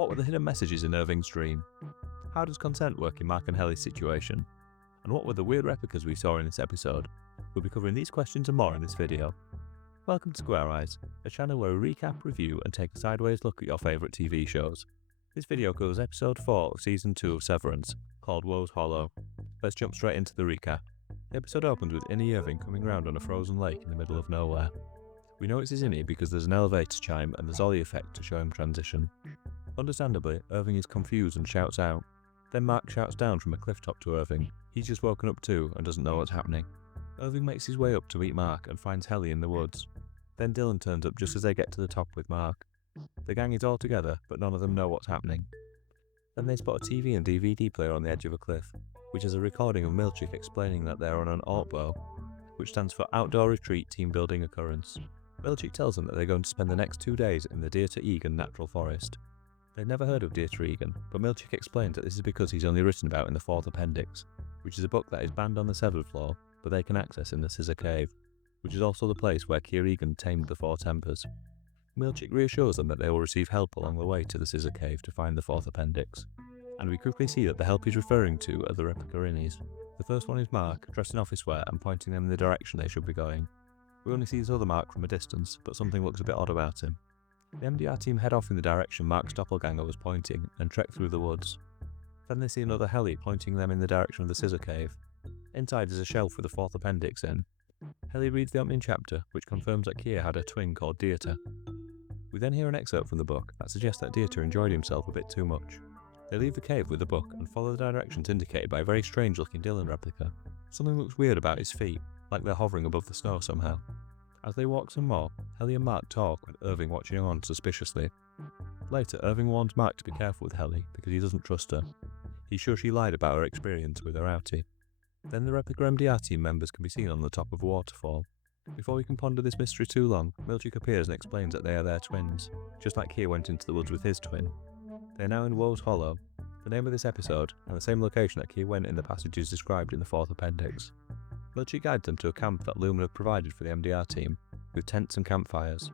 What were the hidden messages in Irving's dream? How does consent work in Mark and Helly's situation? And what were the weird replicas we saw in this episode? We'll be covering these questions and more in this video. Welcome to Square Eyes, a channel where we recap, review and take a sideways look at your favourite TV shows. This video covers episode 4 of season 2 of Severance, called Woe's Hollow. Let's jump straight into the recap. The episode opens with Innie Irving coming round on a frozen lake in the middle of nowhere. We know it's his Innie because there's an elevator chime and the Zolly effect to show him transition. Understandably, Irving is confused and shouts out. Then Mark shouts down from a cliff top to Irving. He's just woken up too and doesn't know what's happening. Irving makes his way up to meet Mark and finds Helly in the woods. Then Dylan turns up just as they get to the top with Mark. The gang is all together, but none of them know what's happening. Then they spot a TV and DVD player on the edge of a cliff, which is a recording of Milchick explaining that they're on an ORTBO, which stands for Outdoor Retreat Team Building Occurrence. Milchick tells them that they're going to spend the next 2 days in the Deer to Egan Natural Forest. They've never heard of Deer to Egan, but Milchick explains that this is because he's only written about in the 4th Appendix, which is a book that is banned on the 7th floor, but they can access in the Scissor Cave, which is also the place where Keir Egan tamed the 4 Tempers. Milchick reassures them that they will receive help along the way to the Scissor Cave to find the 4th Appendix, and we quickly see that the help he's referring to are the replica Innies. The first one is Mark, dressed in office wear and pointing them in the direction they should be going. We only see his other Mark from a distance, but something looks a bit odd about him. The MDR team head off in the direction Mark's doppelganger was pointing and trek through the woods. Then they see another Helly pointing them in the direction of the Scissor Cave. Inside is a shelf with the 4th Appendix in. Helly reads the opening chapter, which confirms that Keir had a twin called Dieter. We then hear an excerpt from the book that suggests that Dieter enjoyed himself a bit too much. They leave the cave with the book and follow the directions indicated by a very strange looking Dylan replica. Something looks weird about his feet, like they're hovering above the snow somehow. As they walk some more, Helly and Mark talk with Irving watching on suspiciously. Later, Irving warns Mark to be careful with Helly because he doesn't trust her. He's sure she lied about her experience with her outie. Then the replica MDR team members can be seen on the top of a waterfall. Before we can ponder this mystery too long, Milchick appears and explains that they are their twins, just like Keir went into the woods with his twin. They are now in Woe's Hollow, the name of this episode, and the same location that Keir went in the passages described in the 4th Appendix. Milchick guides them to a camp that Lumon have provided for the MDR team, with tents and campfires.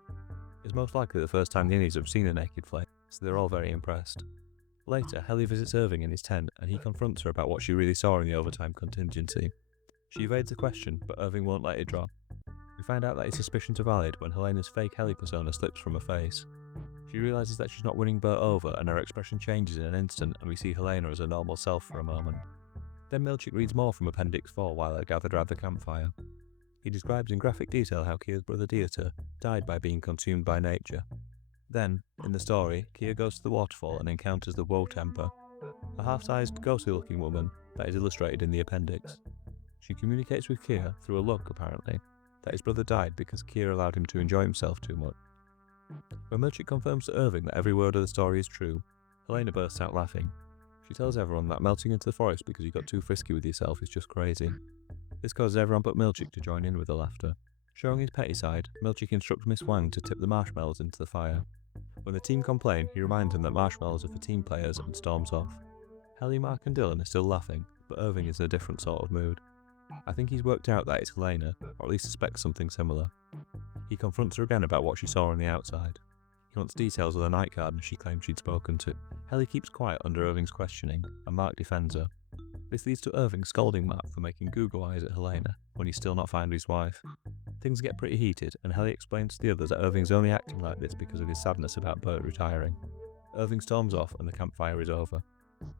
It's most likely the first time the Innies have seen a naked flame, so they're all very impressed. Later, Helly visits Irving in his tent and he confronts her about what she really saw in the overtime contingency. She evades the question, but Irving won't let it drop. We find out that his suspicions are valid when Helena's fake Helly persona slips from her face. She realises that she's not winning Bert over and her expression changes in an instant and we see Helena as her normal self for a moment. Then Milchick reads more from Appendix 4 while they're gathered around the campfire. He describes in graphic detail how Keir's brother Dieter died by being consumed by nature. Then, in the story, Keir goes to the waterfall and encounters the Woe Temper, a half-sized, ghostly-looking woman that is illustrated in the appendix. She communicates with Keir, through a look apparently, that his brother died because Keir allowed him to enjoy himself too much. When Milchick confirms to Irving that every word of the story is true, Helena bursts out laughing. She tells everyone that melting into the forest because you got too frisky with yourself is just crazy. This causes everyone but Milchick to join in with the laughter. Showing his petty side, Milchick instructs Miss Wang to tip the marshmallows into the fire. When the team complain, he reminds them that marshmallows are for team players and storms off. Helly, Mark and Dylan are still laughing, but Irving is in a different sort of mood. I think he's worked out that it's Helena, or at least suspects something similar. He confronts her again about what she saw on the outside. He wants details of the night gardener she claimed she'd spoken to. Helly keeps quiet under Irving's questioning, and Mark defends her. This leads to Irving scolding Mark for making Google eyes at Helena when he's still not found his wife. Things get pretty heated, and Helly explains to the others that Irving's only acting like this because of his sadness about Bert retiring. Irving storms off and the campfire is over.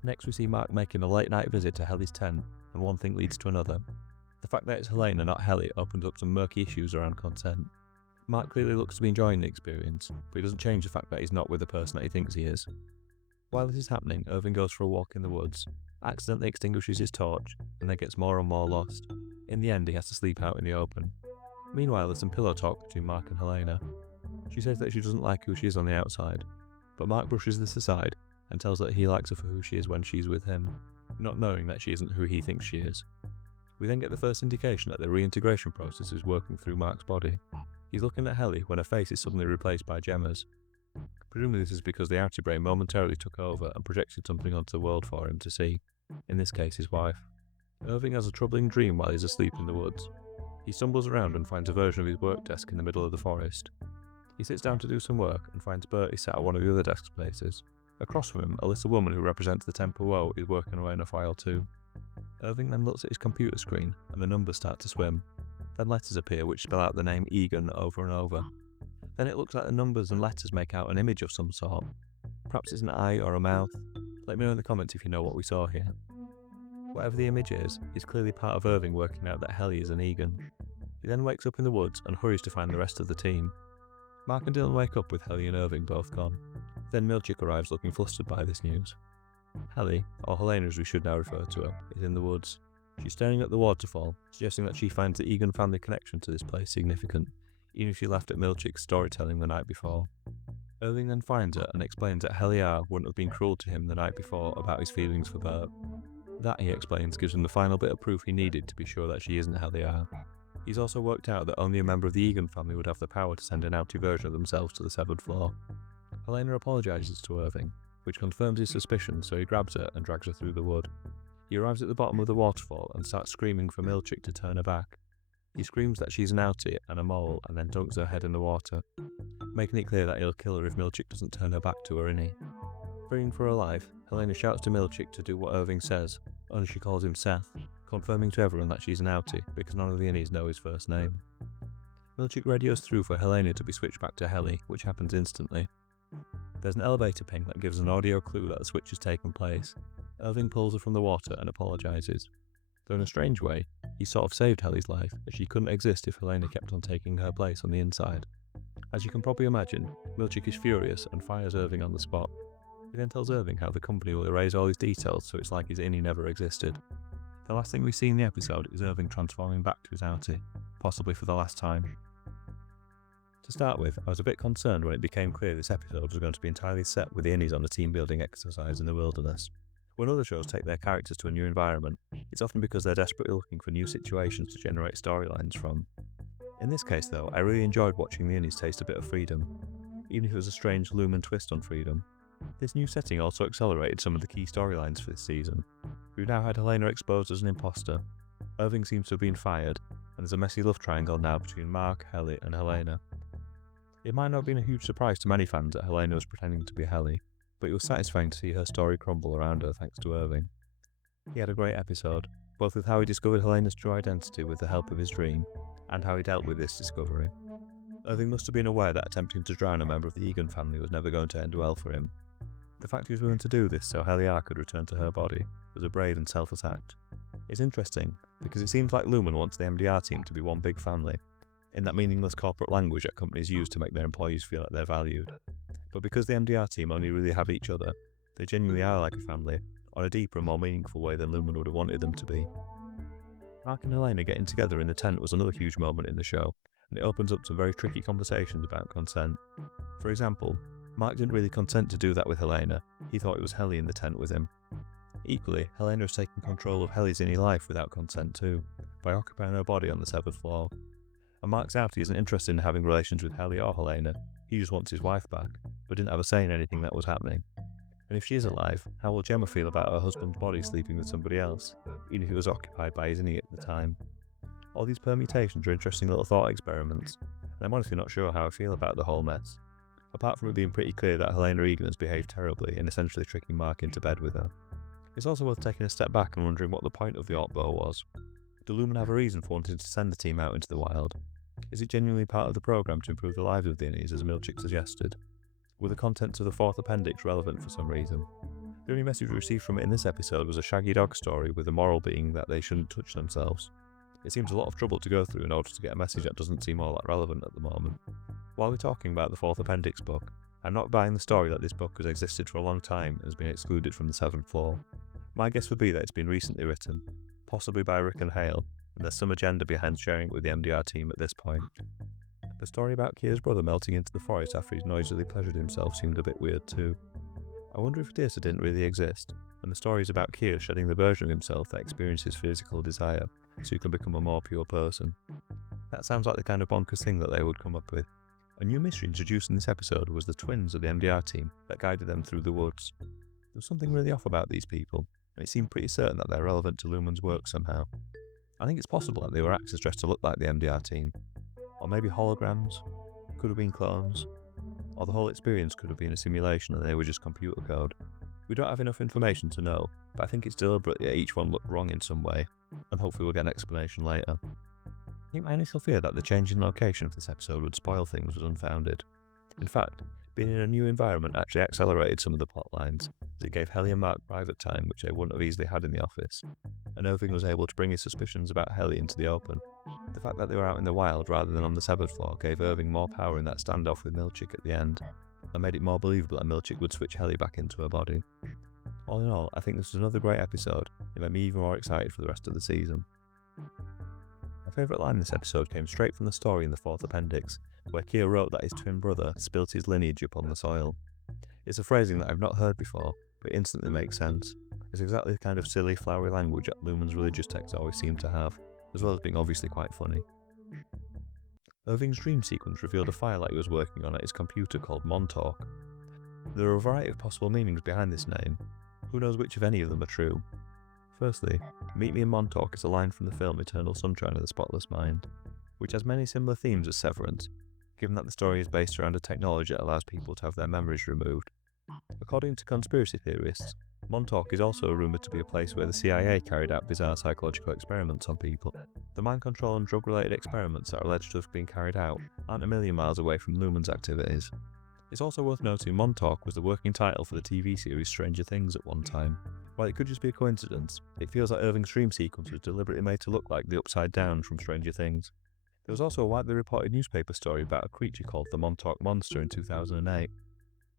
Next we see Mark making a late night visit to Helly's tent, and one thing leads to another. The fact that it's Helena, not Helly, opens up some murky issues around consent. Mark clearly looks to be enjoying the experience, but he doesn't change the fact that he's not with the person that he thinks he is. While this is happening, Irving goes for a walk in the woods, accidentally extinguishes his torch, and then gets more and more lost. In the end, he has to sleep out in the open. Meanwhile, there's some pillow talk between Mark and Helena. She says that she doesn't like who she is on the outside, but Mark brushes this aside and tells her that he likes her for who she is when she's with him, not knowing that she isn't who he thinks she is. We then get the first indication that the reintegration process is working through Mark's body. He's looking at Helly when her face is suddenly replaced by Gemma's. Presumably this is because the outer brain momentarily took over and projected something onto the world for him to see, in this case his wife. Irving has a troubling dream while he's asleep in the woods. He stumbles around and finds a version of his work desk in the middle of the forest. He sits down to do some work and finds Bertie sat at one of the other desk places. Across from him, a little woman who represents the Temple Woe is working away on a file too. Irving then looks at his computer screen and the numbers start to swim. Then letters appear which spell out the name Egan over and over. Then it looks like the numbers and letters make out an image of some sort. Perhaps it's an eye or a mouth. Let me know in the comments if you know what we saw here. Whatever the image is, it's clearly part of Irving working out that Helly is an Egan. He then wakes up in the woods and hurries to find the rest of the team. Mark and Dylan wake up with Helly and Irving both gone. Then Milchick arrives looking flustered by this news. Helly, or Helena as we should now refer to her, is in the woods. She's staring at the waterfall, suggesting that she finds the Egan family connection to this place significant, even if she laughed at Milchick's storytelling the night before. Irving then finds her and explains that Helly R wouldn't have been cruel to him the night before about his feelings for Bert. That, he explains, gives him the final bit of proof he needed to be sure that she isn't Helly R. He's also worked out that only a member of the Egan family would have the power to send an outie version of themselves to the severed floor. Helena apologises to Irving, which confirms his suspicions, so he grabs her and drags her through the wood. He arrives at the bottom of the waterfall and starts screaming for Milchick to turn her back. He screams that she's an outie and a mole and then dunks her head in the water, making it clear that he'll kill her if Milchick doesn't turn her back to her innie. Fearing for her life, Helena shouts to Milchick to do what Irving says, only she calls him Seth, confirming to everyone that she's an outie because none of the innies know his first name. Milchick radios through for Helena to be switched back to Helly, which happens instantly. There's an elevator ping that gives an audio clue that the switch has taken place. Irving pulls her from the water and apologises. Though in a strange way, he sort of saved Helly's life, as she couldn't exist if Helena kept on taking her place on the inside. As you can probably imagine, Milchick is furious and fires Irving on the spot. He then tells Irving how the company will erase all his details so it's like his innie never existed. The last thing we see in the episode is Irving transforming back to his outie, possibly for the last time. To start with, I was a bit concerned when it became clear this episode was going to be entirely set with the innies on a team-building exercise in the wilderness. When other shows take their characters to a new environment, it's often because they're desperately looking for new situations to generate storylines from. In this case though, I really enjoyed watching the innies taste a bit of freedom, even if it was a strange Lumon twist on freedom. This new setting also accelerated some of the key storylines for this season. We've now had Helena exposed as an imposter, Irving seems to have been fired, and there's a messy love triangle now between Mark, Helly and Helena. It might not have been a huge surprise to many fans that Helena was pretending to be Helly, but it was satisfying to see her story crumble around her thanks to Irving. He had a great episode, both with how he discovered Helena's true identity with the help of his dream, and how he dealt with this discovery. Irving must have been aware that attempting to drown a member of the Egan family was never going to end well for him. The fact he was willing to do this so Helly R could return to her body was a brave and selfless act. It's interesting, because it seems like Lumon wants the MDR team to be one big family, in that meaningless corporate language that companies use to make their employees feel like they're valued. But because the MDR team only really have each other, they genuinely are like a family, on a deeper and more meaningful way than Lumon would have wanted them to be. Mark and Helena getting together in the tent was another huge moment in the show, and it opens up some very tricky conversations about consent. For example, Mark didn't really consent to do that with Helena, he thought it was Helly in the tent with him. Equally, Helena has taken control of Helly's inner life without consent too, by occupying her body on the severed floor. And Mark's outie isn't interested in having relations with Helly or Helena, he just wants his wife back, but didn't have a say in anything that was happening. And if she is alive, how will Gemma feel about her husband's body sleeping with somebody else, even if it was occupied by his innie at the time? All these permutations are interesting little thought experiments, and I'm honestly not sure how I feel about the whole mess, apart from it being pretty clear that Helena Egan has behaved terribly in essentially tricking Mark into bed with her. It's also worth taking a step back and wondering what the point of the Ortbow was. Do Lumon have a reason for wanting to send the team out into the wild? Is it genuinely part of the programme to improve the lives of the innies as Milchick suggested? Were the contents of the fourth appendix relevant for some reason? The only message we received from it in this episode was a shaggy dog story with the moral being that they shouldn't touch themselves. It seems a lot of trouble to go through in order to get a message that doesn't seem all that relevant at the moment. While we're talking about the fourth appendix book, I'm not buying the story that this book has existed for a long time and has been excluded from the seventh floor. My guess would be that it's been recently written, possibly by Rick and Hale, and there's some agenda behind sharing it with the MDR team at this point. The story about Kier's brother melting into the forest after he's noisily pleasured himself seemed a bit weird too. I wonder if Dirta didn't really exist, and the story is about Kier shedding the version of himself that experiences physical desire, so he can become a more pure person. That sounds like the kind of bonkers thing that they would come up with. A new mystery introduced in this episode was the twins of the MDR team that guided them through the woods. There was something really off about these people, and it seemed pretty certain that they're relevant to Lumon's work somehow. I think it's possible that they were actors dressed to look like the MDR team, or maybe holograms, could have been clones. or the whole experience could have been a simulation and they were just computer code. We don't have enough information to know, but I think it's deliberate that each one looked wrong in some way, and hopefully we'll get an explanation later. I think my initial fear that the change in location of this episode would spoil things was unfounded. In fact, being in a new environment actually accelerated some of the plot lines, as it gave Helly and Mark private time which they wouldn't have easily had in the office, and Irving was able to bring his suspicions about Helly into the open. The fact that they were out in the wild rather than on the severed floor gave Irving more power in that standoff with Milchick at the end, and made it more believable that Milchick would switch Helly back into her body. All in all, I think this was another great episode. It made me even more excited for the rest of the season. My favourite line in this episode came straight from the story in the 4th appendix, where Kia wrote that his twin brother spilt his lineage upon the soil. It's a phrasing that I've not heard before, but it instantly makes sense. It's exactly the kind of silly, flowery language that Lumon's religious texts always seem to have, as well as being obviously quite funny. Irving's dream sequence revealed a file that he was working on at his computer called Montauk. There are a variety of possible meanings behind this name. Who knows which of any of them are true? Firstly, "Meet me in Montauk" is a line from the film Eternal Sunshine of the Spotless Mind, which has many similar themes as Severance, given that the story is based around a technology that allows people to have their memories removed. According to conspiracy theorists, Montauk is also rumoured to be a place where the CIA carried out bizarre psychological experiments on people. The mind control and drug-related experiments that are alleged to have been carried out aren't a million miles away from Lumon's activities. It's also worth noting Montauk was the working title for the TV series Stranger Things at one time. While it could just be a coincidence, it feels like Irving's dream sequence was deliberately made to look like the Upside Down from Stranger Things. There was also a widely reported newspaper story about a creature called the Montauk Monster in 2008.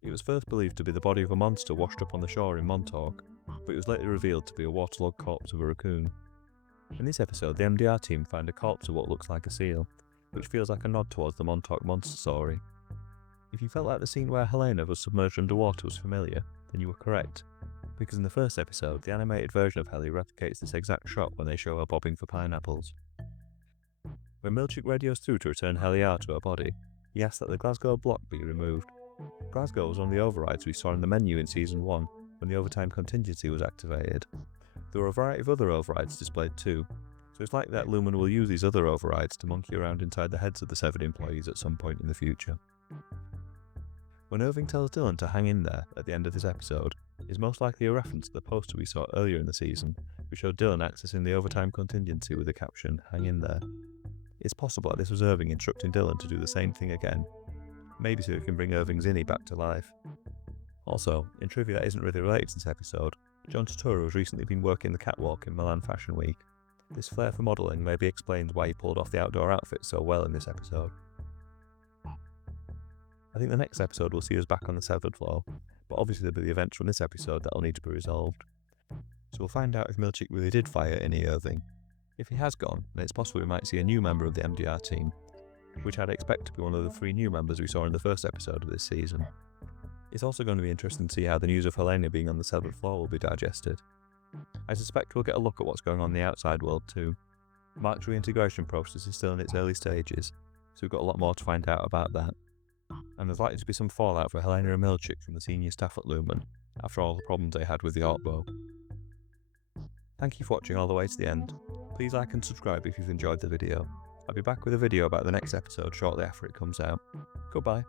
It was first believed to be the body of a monster washed up on the shore in Montauk, but it was later revealed to be a waterlogged corpse of a raccoon. In this episode, the MDR team find a corpse of what looks like a seal, which feels like a nod towards the Montauk Monster story. If you felt like the scene where Helena was submerged underwater was familiar, then you were correct, because in the first episode, the animated version of Helly replicates this exact shot when they show her bobbing for pineapples. When Milchick radios through to return Helly to her body, he asks that the Glasgow block be removed. Glasgow was one of the overrides we saw in the menu in Season 1, when the overtime contingency was activated. There were a variety of other overrides displayed too, so it's likely that Lumon will use these other overrides to monkey around inside the heads of the severed employees at some point in the future. When Irving tells Dylan to hang in there at the end of this episode, is most likely a reference to the poster we saw earlier in the season, which showed Dylan accessing the overtime contingency with the caption, "Hang in there." It's possible that this was Irving instructing Dylan to do the same thing again, maybe so he can bring Irving's innie back to life. Also, in trivia that isn't really related to this episode, John Turturro has recently been working the catwalk in Milan Fashion Week. This flair for modelling maybe explains why he pulled off the outdoor outfit so well in this episode. I think the next episode will see us back on the severed floor, but obviously there'll be the events from this episode that'll need to be resolved. So we'll find out if Milchick really did fire Innie Irving. If he has gone, then it's possible we might see a new member of the MDR team, which I'd expect to be one of the 3 new members we saw in the first episode of this season. It's also going to be interesting to see how the news of Helena being on the severed floor will be digested. I suspect we'll get a look at what's going on in the outside world too. Mark's reintegration process is still in its early stages, so we've got a lot more to find out about that. And there's likely to be some fallout for Helena and Milchick from the senior staff at Lumon, after all the problems they had with the Orkbo. Thank you for watching all the way to the end. Please like and subscribe if you've enjoyed the video. I'll be back with a video about the next episode shortly after it comes out. Goodbye.